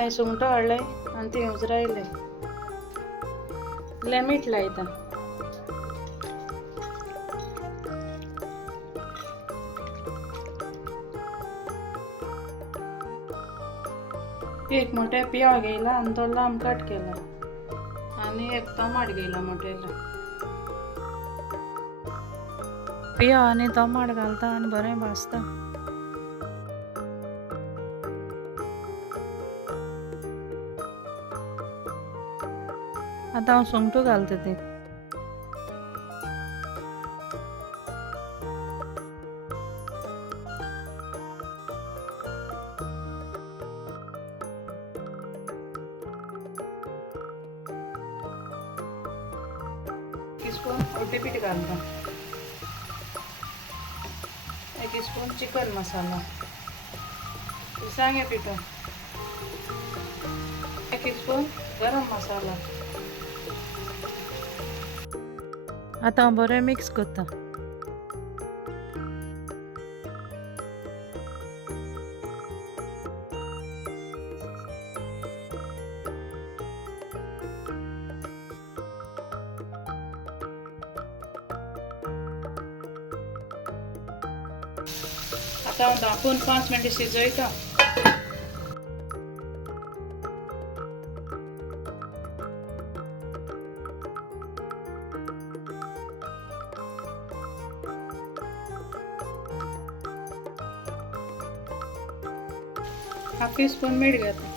आता हे सुंगट हळलंय आणि ते यूज राहिले लय मीठ लायता एक मोठ्या पिया घ्यायला आणि तो लांब कट केला आणि एक टमाट घ्यायला मोठ्याला पिया आणि टमाट घालता आणि बरें भाजता आता हांव सुंगटू घालता ते स्पून ओटीपीठ घालता 1 स्पून चिकन मसाला सांगे पिठो 1 स्पून गरम मसाला आता बरें मिक्स करता आता दाखवून 5 मिनिटं शिजवायचा हाफ टीस्पून मीठ घ्यायचं